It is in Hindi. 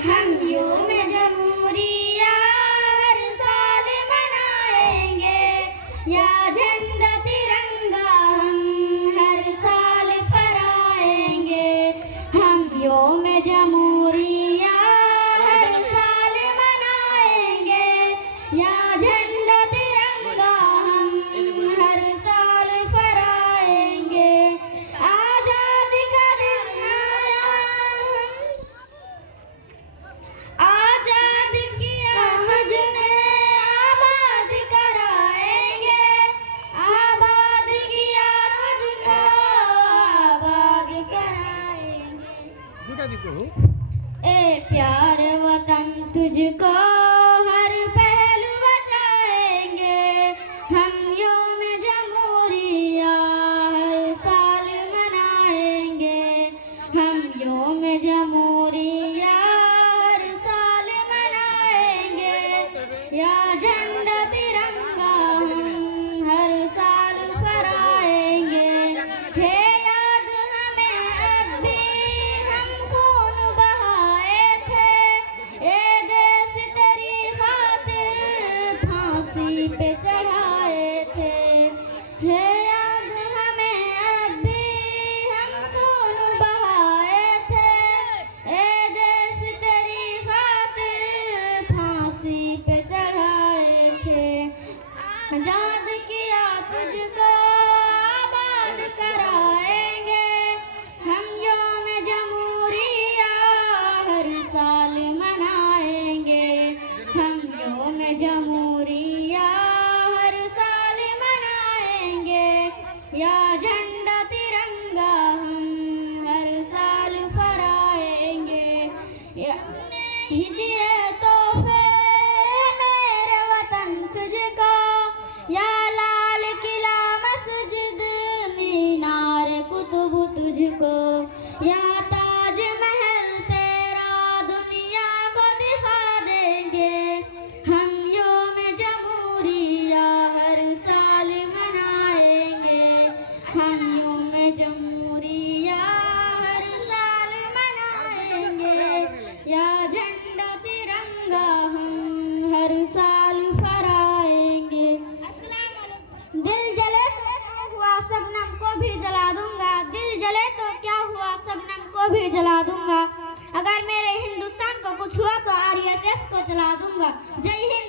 हम योम जमहूरिया हर साल मनाएंगे, या झंडा तिरंगा हम हर साल फहराएंगे। हम योम जमहूरिया हर साल मनाएंगे, या झंडा तिरंगा हम हर साल फहराएंगे। आजादी का दिन आया, आजाद किया तुझने, आबाद कराएंगे। आबाद किया तुझको, आबाद कराएंगे। ए प्यार वतन तुझको हर पहलू बचाएंगे। हम योम जमहूरिया हर साल मनाएंगे। हम योम जमहूरिया हर साल मनाएंगे, या झंडा तिरंगा हम हर साल फहराएंगे। थे याद हमें अब भी हम खून बहाए थे, ए देश तेरी खातिर फांसी पे चढ़ाए थे। है याद हमें अब भी हम खून बहाए थे, ए देश तेरी खातिर फांसी पे चढ़ाए थे। आजाद किया तुझको, आबाद कराएंगे। हम योम जमहूरिया हर साल मनाएंगे। हम योम जमहूरिया हर साल मनाएंगे, या झंडा तिरंगा हम हर साल फहराएंगे। ही दिए तोहफे मेरे वतन तुझको, या लाल किला मस्जिद मीनार कुतुब तुझको, या ताज महल तेरा दुनिया को दिखा देंगे। हम योम जमहूरिया हर साल मनाएंगे। हम योम जमहूरिया हर साल मनाएंगे, या झंडा तिरंगा हम हर साल फहराएंगे। दिल जले तो क्या हुआ शबनम को भी जला दूंगा, दिल जले तो क्या हुआ शबनम को भी जला दूंगा। अगर मेरे हिंदुस्तान को कुछ हुआ तो आरएसएस को जला दूंगा। जय हिंद।